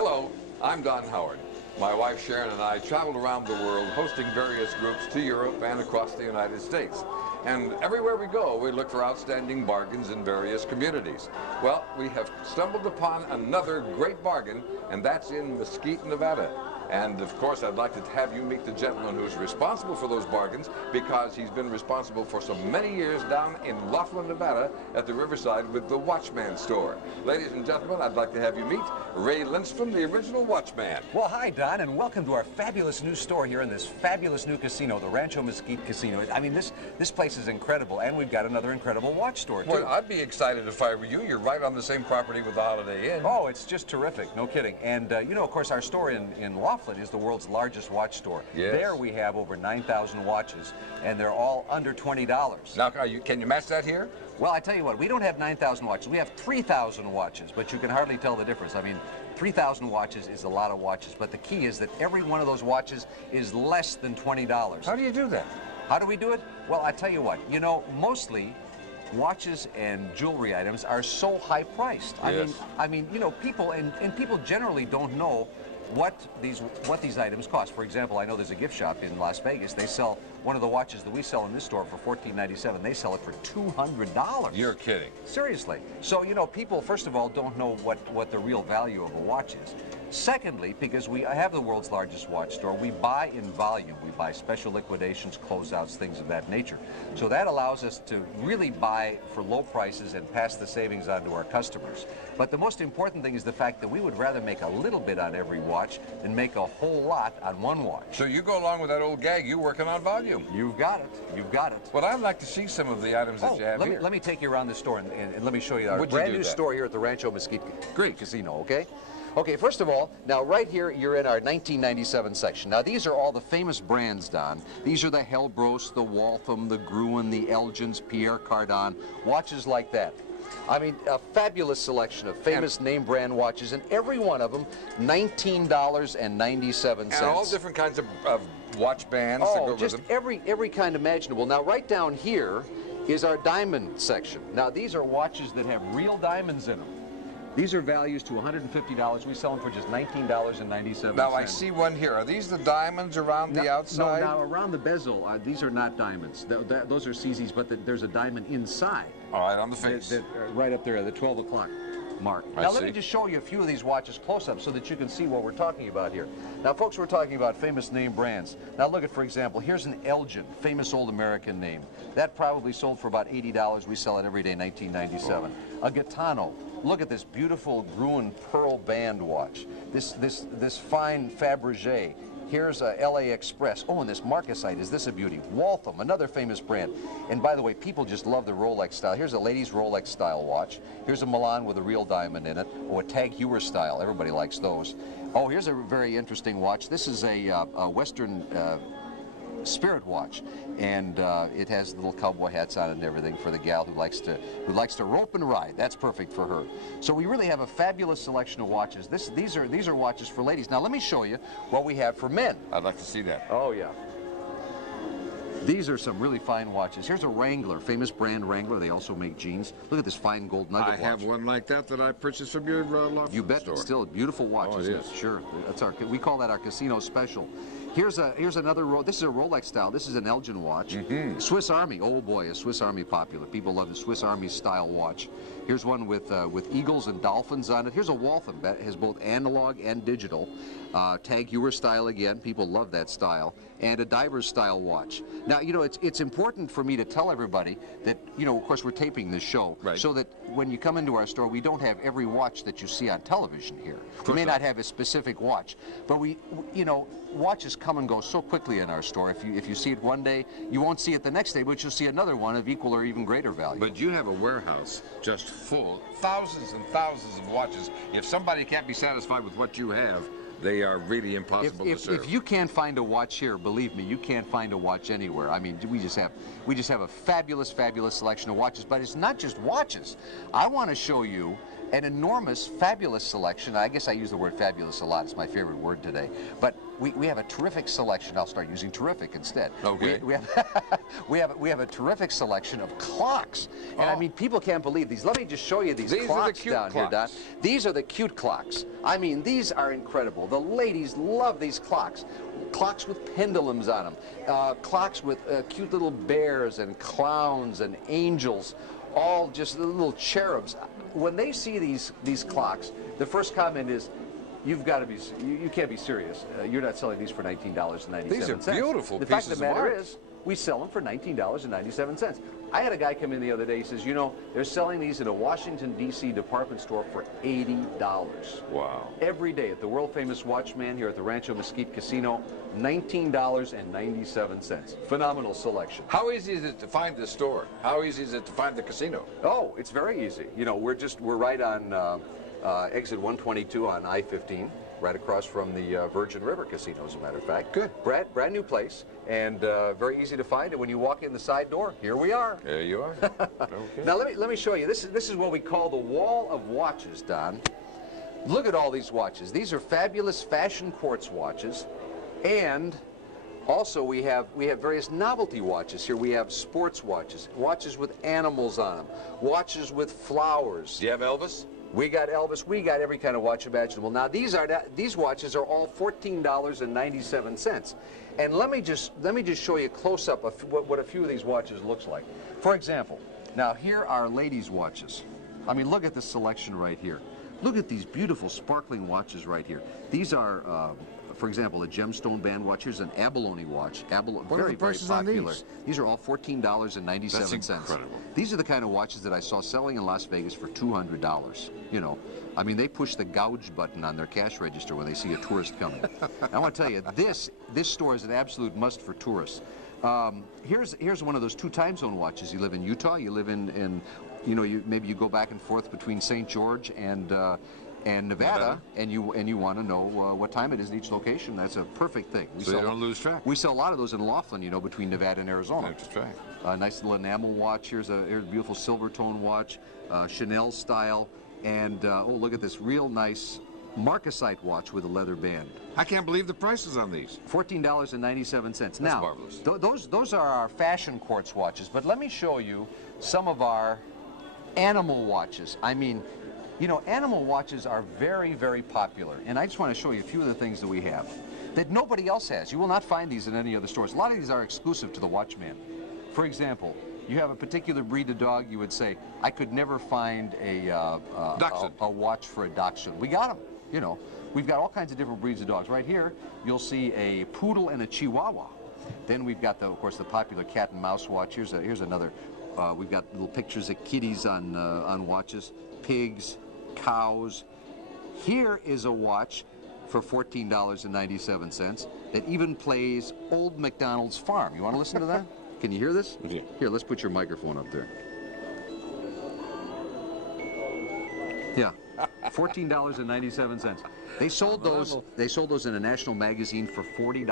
Hello, I'm Don Howard. My wife Sharon and I traveled around the world hosting various groups to Europe and across the United States. And everywhere we go, we look for outstanding bargains in various communities. Well, we have stumbled upon another great bargain, and that's in Mesquite, Nevada. And of course, I'd like to have you meet the gentleman who's responsible for those bargains, because he's been responsible for so many years down in Laughlin, Nevada at the Riverside with the Watchman store. Ladies and gentlemen, I'd like to have you meet Ray Lindstrom, the original Watchman. Well, hi, Don, and welcome to our fabulous new store here in this fabulous new casino, the Rancho Mesquite Casino. I mean, this place is incredible, and we've got another incredible watch store, too. Well, I'd be excited if I were you. You're right on the same property with the Holiday Inn. Oh, it's just terrific. No kidding. And, you know, of course, our store in Laughlin is the world's largest watch store. Yes. There we have over 9,000 watches, and they're all under $20. Now, can you match that here? Well, I tell you what, we don't have 9,000 watches. We have 3,000 watches, but you can hardly tell the difference. I mean, 3,000 watches is a lot of watches, but the key is that every one of those watches is less than $20. How do you do that? How do we do it? Well, I tell you what, you know, mostly watches and jewelry items are so high priced. Yes. I mean, you know, people people generally don't know what these items cost. For example, I know there's a gift shop in Las Vegas. They sell one of the watches that we sell in this store for $14.97. They sell it for $200. You're kidding. Seriously. So, you know, people, first of all, don't know what the real value of a watch is. Secondly, because we have the world's largest watch store, we buy in volume. We buy special liquidations, closeouts, things of that nature. So that allows us to really buy for low prices and pass the savings on to our customers. But the most important thing is the fact that we would rather make a little bit on every watch than make a whole lot on one watch. So you go along with that old gag, you're working on volume. You've got it. You've got it. Well, I'd like to see some of the items that you have here. Let me take you around the store and let me show you our Would you brand do new that? store here at the Rancho Mesquite Casino, okay? Okay, first of all, now right here, you're in our 1997 section. Now, these are all the famous brands, Don. These are the Hellbros, the Waltham, the Gruen, the Elgins, Pierre Cardin, watches like that. I mean, a fabulous selection of famous name brand watches, and every one of them, $19.97. And all different kinds of watch bands that go just with them. every kind imaginable. Now, right down here is our diamond section. Now, these are watches that have real diamonds in them. These are values to $150. We sell them for just $19.97. Now, I see one here. Are these the diamonds around the outside? No, now around the bezel, these are not diamonds. Those are CZs, but there's a diamond inside. All right, on the face. Right up there, the 12 o'clock mark. Now, let me just show you a few of these watches close up so that you can see what we're talking about here. Now, folks, we're talking about famous name brands. Now, look at, for example, here's an Elgin, famous old American name. That probably sold for about $80. We sell it every day, $19.97. A Gaetano. Look at this beautiful Gruen pearl band watch. This fine Fabergé. Here's a LA Express. Oh, and this Marcasite, is this a beauty? Waltham, another famous brand. And by the way, people just love the Rolex style. Here's a ladies' Rolex style watch. Here's a Milan with a real diamond in it. Oh, a Tag Heuer style. Everybody likes those. Oh, here's a very interesting watch. This is a Western Spirit watch, and it has little cowboy hats on it and everything for the gal who likes to rope and ride. That's perfect for her. So we really have a fabulous selection of watches. These are watches for ladies. Now let me show you what we have for men. I'd like to see that. Oh yeah. These are some really fine watches. Here's a Wrangler, famous brand Wrangler. They also make jeans. Look at this fine gold nugget watch. I have one like that I purchased from your Laughlin You bet. store. It's still a beautiful watch, Oh, isn't it is. Sure. That's we call that our casino special. Here's another this is a Rolex style. This is an Elgin watch. Swiss Army. Oh boy, is Swiss Army popular. People love the Swiss Army style watch. Here's one with eagles and dolphins on it. Here's a Waltham that has both analog and digital. Tag Heuer style again. People love that style. And a diver's style watch. Now, you know, it's important for me to tell everybody that, you know, of course we're taping this show, so that when you come into our store, we don't have every watch that you see on television here. We may not have a specific watch, but you know, watches come and go so quickly in our store. If you see it one day, you won't see it the next day, but you'll see another one of equal or even greater value. But you have a warehouse just full, thousands and thousands of watches. If somebody can't be satisfied with what you have, they are really impossible to serve. If you can't find a watch here, believe me, you can't find a watch anywhere. I mean, we just have a fabulous selection of watches. But it's not just watches. I want to show you an enormous, fabulous selection. I guess I use the word fabulous a lot. It's my favorite word today. But we have a terrific selection. I'll start using terrific instead. Okay. We have a terrific selection of clocks, and I mean, people can't believe these. Let me just show you these clocks down here, Don. These are the cute clocks. I mean, these are incredible. The ladies love these clocks. Clocks with pendulums on them, clocks with cute little bears and clowns and angels, all just little cherubs. When they see these clocks, the first comment is, you've got to be, you can't be serious. You're not selling these for $19.97. These are beautiful pieces of art. The fact of the matter is, we sell them for $19.97. I had a guy come in the other day, he says, you know, they're selling these in a Washington, D.C. department store for $80. Wow. Every day at the world-famous Watchman here at the Rancho Mesquite Casino, $19.97. Phenomenal selection. How easy is it to find this store? How easy is it to find the casino? Oh, it's very easy. You know, we're right on exit 122 on I-15. Right across from the Virgin River Casino, as a matter of fact. Good. Brand new place, and very easy to find. And when you walk in the side door, here we are. There you are. Okay. Now let me show you. This is what we call the wall of watches, Don. Look at all these watches. These are fabulous fashion quartz watches, and also we have various novelty watches here. We have sports watches, watches with animals on them, watches with flowers. Do you have Elvis? We got Elvis. We got every kind of watch imaginable. Now these watches are all $14.97. And let me just show you close up what a few of these watches looks like. For example, now here are ladies' watches. I mean, look at this selection right here. Look at these beautiful sparkling watches right here. These are, for example, a gemstone band watch. Here's an abalone watch. What are the prices on these? These are all $14.97. That's incredible. These are the kind of watches that I saw selling in Las Vegas for $200. You know, I mean, they push the gouge button on their cash register when they see a tourist coming. I want to tell you, this store is an absolute must for tourists. Here's one of those 2 time zone watches. You live in Utah. You live in you know, maybe you go back and forth between St. George and Nevada, and you want to know what time it is in each location. That's a perfect thing. So you don't lose track. We sell a lot of those in Laughlin, you know, between Nevada and Arizona. That's right. Nice little enamel watch. Here's a beautiful silver tone watch, Chanel style, and oh, look at this real nice marcasite watch with a leather band. I can't believe the prices on these. $14.97. Now, marvelous. Those are our fashion quartz watches, but let me show you some of our animal watches. I mean, you know, animal watches are very, very popular, and I just want to show you a few of the things that we have that nobody else has. You will not find these in any other stores. A lot of these are exclusive to the Watchman. For example, you have a particular breed of dog, you would say, I could never find a watch for a dachshund. We got them, you know. We've got all kinds of different breeds of dogs. Right here, you'll see a poodle and a chihuahua. Then we've got, of course, the popular cat and mouse watch. Here's another. We've got little pictures of kitties on watches, pigs, cows. Here is a watch for $14.97 that even plays Old MacDonald's Farm. You want to listen to that? Can you hear this? Yeah. Here, let's put your microphone up there. Yeah, $14.97. They sold those. They sold those in a national magazine for $40.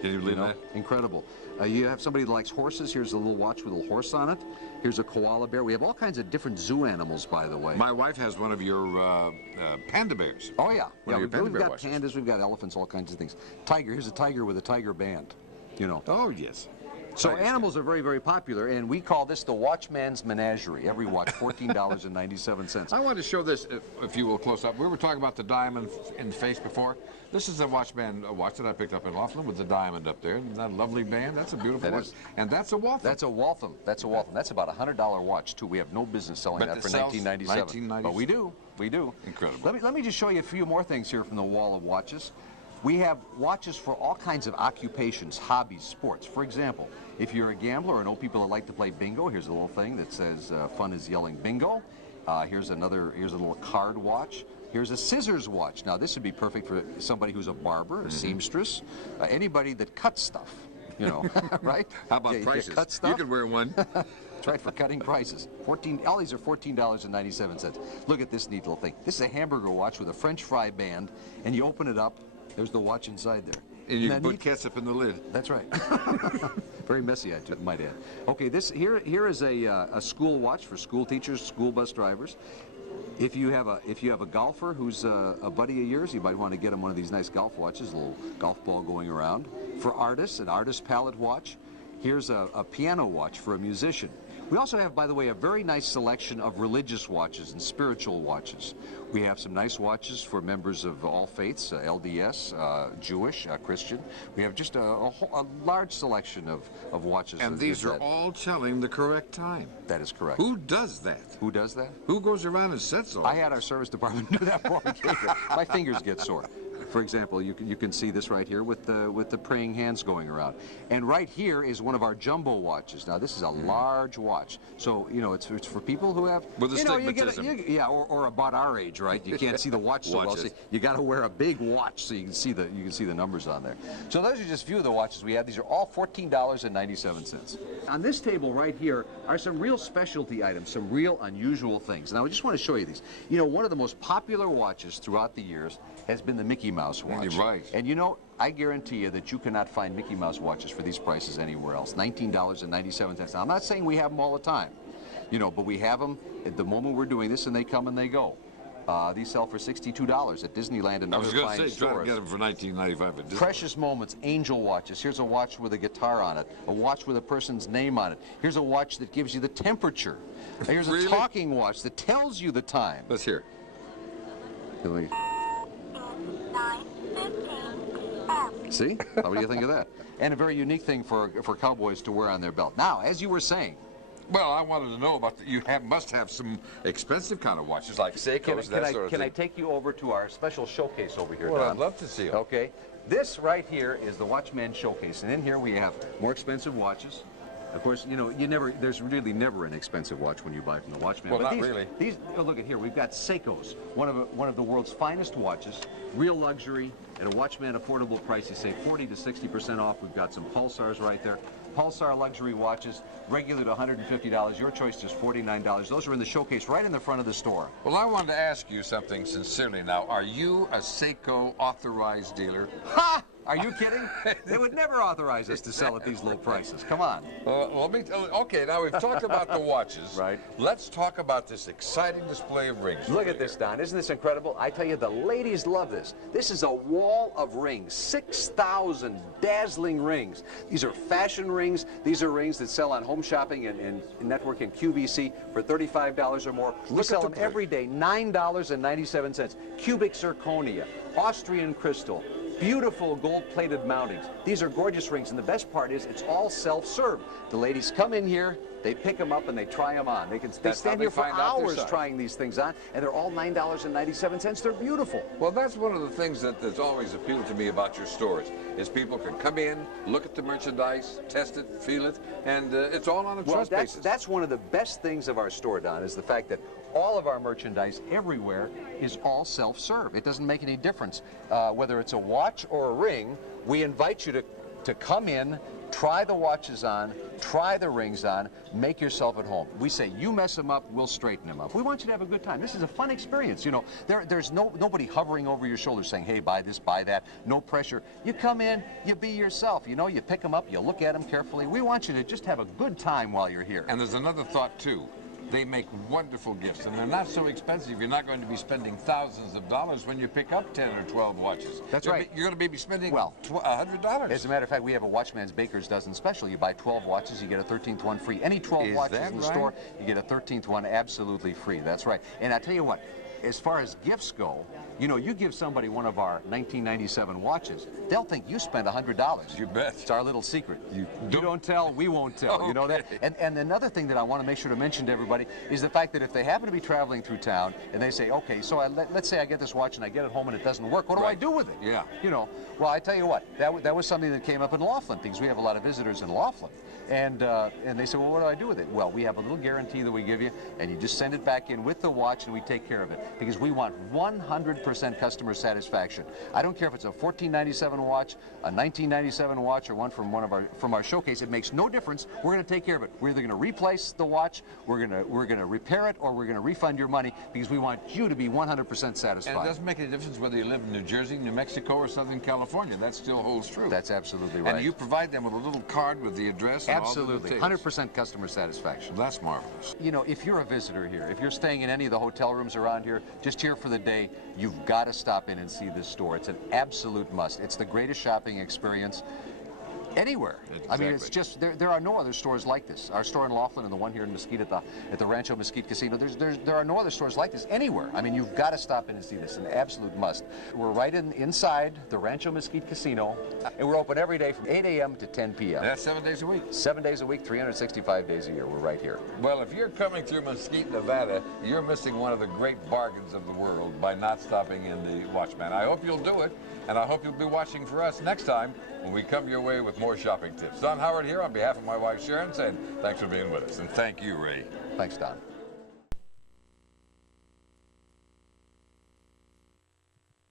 Can you believe that? Incredible. You have somebody that likes horses. Here's a little watch with a little horse on it. Here's a koala bear. We have all kinds of different zoo animals, by the way. My wife has one of your panda bears. Oh yeah, We've got pandas, we've got elephants, all kinds of things. Tiger. Here's a tiger with a tiger band. You know. Oh yes. So animals are very, very popular, and we call this the Watchman's Menagerie. Every watch, $14.97. I want to show this, if you will, close up. We were talking about the diamond in the face before. This is a Watchman watch that I picked up in Laughlin with the diamond up there. Isn't that a lovely band? That's a beautiful watch. And that's a Waltham. That's a Waltham. That's a Waltham. That's about a $100 watch, too. We have no business selling that for $19.97. But we do. We do. Incredible. Let me just show you a few more things here from the wall of watches. We have watches for all kinds of occupations, hobbies, sports. For example, if you're a gambler or know people that like to play bingo, here's a little thing that says fun is yelling bingo. Here's a little card watch. Here's a scissors watch. Now this would be perfect for somebody who's a barber, a seamstress, anybody that cuts stuff, you know, right? How about prices? Cut stuff? You could wear one. That's right, for cutting prices. All these are $14.97. Look at this neat little thing. This is a hamburger watch with a French fry band, and you open it up. There's the watch inside there. And you can put ketchup in the lid. That's right. Very messy, I might add. Okay, here is a school watch for school teachers, school bus drivers. If you have a golfer who's a buddy of yours, you might want to get him one of these nice golf watches, a little golf ball going around. For artists, an artist palette watch. Here's a piano watch for a musician. We also have, by the way, a very nice selection of religious watches and spiritual watches. We have some nice watches for members of all faiths, LDS, Jewish, Christian. We have just a large selection of watches. And these are all telling the correct time. That is correct. Who does that? Who does that? Who goes around and sets all I had our service department do that for me. My fingers get sore. For example, you can see this right here with the praying hands going around. And right here is one of our jumbo watches. Now, this is a large watch. So, you know, it's for people who have... With astigmatism. Or about our age, right? You can't see the watch so well. So you got to wear a big watch so you can see the numbers on there. So those are just a few of the watches we have. These are all $14.97. On this table right here are some real specialty items, some real unusual things. Now, I just want to show you these. You know, one of the most popular watches throughout the years has been the Mickey Mouse watch. You're right. And you know, I guarantee you that you cannot find Mickey Mouse watches for these prices anywhere else. $19.97. Now, I'm not saying we have them all the time, you know, but we have them at the moment we're doing this, and they come and they go. These sell for $62 at Disneyland and other fine stores. I was going to say, try to get them for $19.95 at Disney. Precious Moments, Angel watches. Here's a watch with a guitar on it, a watch with a person's name on it. Here's a watch that gives you the temperature. Here's a talking watch that tells you the time. Let's hear it. See? What do you think of that? And a very unique thing for cowboys to wear on their belt. Now, as you were saying... Well, I wanted to know about you must have some expensive kind of watches like Seiko's, that sort of thing. Can I take you over to our special showcase over here, Well, Don? I'd love to see it. Okay. This right here is the Watchman Showcase, and in here we have more expensive watches. Of course, you know, there's really never an expensive watch when you buy from the Watchman. Well, but not really. Look at here, we've got Seiko's, one of the world's finest watches, real luxury, at a Watchman affordable price. You save 40 to 60% off. We've got some Pulsars right there. Pulsar luxury watches, regular to $150. Your choice is $49. Those are in the showcase right in the front of the store. Well, I wanted to ask you something sincerely now. Are you a Seiko authorized dealer? Ha! Are you kidding? They would never authorize us to sell at these low prices. Come on. Well, okay, now we've talked about the watches. Right. Let's talk about this exciting display of rings. Look at this, Don. Isn't this incredible? I tell you, the ladies love this. This is a wall of rings. 6,000 dazzling rings. These are fashion rings. These are rings that sell on Home Shopping and Network and QVC for $35 or more. We sell them every day, $9.97. Cubic zirconia, Austrian crystal, beautiful gold-plated mountings. These are gorgeous rings, and the best part is it's all self-serve. The ladies come in here, they pick them up, and they try them on. They stand here for hours trying these things on, and they're all $9.97. They're beautiful. Well, that's one of the things that's always appealed to me about your stores, is people can come in, look at the merchandise, test it, feel it, and it's all on a trust basis. That's one of the best things of our store, Don, is the fact that all of our merchandise everywhere is all self-serve. It doesn't make any difference. Whether it's a watch or a ring, we invite you to come in, try the watches on, try the rings on, make yourself at home. We say, you mess them up, we'll straighten them up. We want you to have a good time. This is a fun experience. You know, there's nobody hovering over your shoulder saying, hey, buy this, buy that. No pressure. You come in, you be yourself. You know, you pick them up, you look at them carefully. We want you to just have a good time while you're here. And there's another thought, too. They make wonderful gifts, and they're not so expensive. You're not going to be spending thousands of dollars when you pick up 10 or 12 watches. That's right. You're going to be spending $100. As a matter of fact, we have a Watchman's Baker's Dozen special. You buy 12 watches, you get a 13th one free. Any 12 watches in the store, you get a 13th one absolutely free. That's right. And I tell you what, as far as gifts go, you know, you give somebody one of our 1997 watches, they'll think you spent $100. You bet. It's our little secret. You don't tell, we won't tell. Okay. You know that? And another thing that I want to make sure to mention to everybody is the fact that if they happen to be traveling through town and they say, okay, so let's say I get this watch and I get it home and it doesn't work, what do I do with it? Yeah. You know, well, I tell you what, that was something that came up in Laughlin, because we have a lot of visitors in Laughlin. And they said, well, what do I do with it? Well, we have a little guarantee that we give you, and you just send it back in with the watch, and we take care of it. because we want 100% customer satisfaction. I don't care if it's a $14.97 watch, a $19.97 watch, or one from our showcase. It makes no difference. We're going to take care of it. We're either going to replace the watch, we're going to repair it, or we're going to refund your money, because we want you to be 100% satisfied. And it doesn't make any difference whether you live in New Jersey, New Mexico, or Southern California. That still holds true. That's absolutely right. And you provide them with a little card with the address and absolutely, all the details. 100% customer satisfaction. That's marvelous. You know, if you're a visitor here, if you're staying in any of the hotel rooms around here, just here for the day, you've got to stop in and see this store. It's an absolute must. It's the greatest shopping experience anywhere. Exactly. I mean, it's just, there are no other stores like this. Our store in Laughlin and the one here in Mesquite at the Rancho Mesquite Casino, there are no other stores like this anywhere. I mean, you've got to stop in and see this. An absolute must. We're right inside the Rancho Mesquite Casino, and we're open every day from 8 a.m. to 10 p.m. That's 7 days a week. 7 days a week, 365 days a year. We're right here. Well, if you're coming through Mesquite, Nevada, you're missing one of the great bargains of the world by not stopping in the Watchman. I hope you'll do it, and I hope you'll be watching for us next time when we come your way with more shopping tips. Don Howard here on behalf of my wife Sharon saying thanks for being with us, and thank you, Ray. Thanks, Don.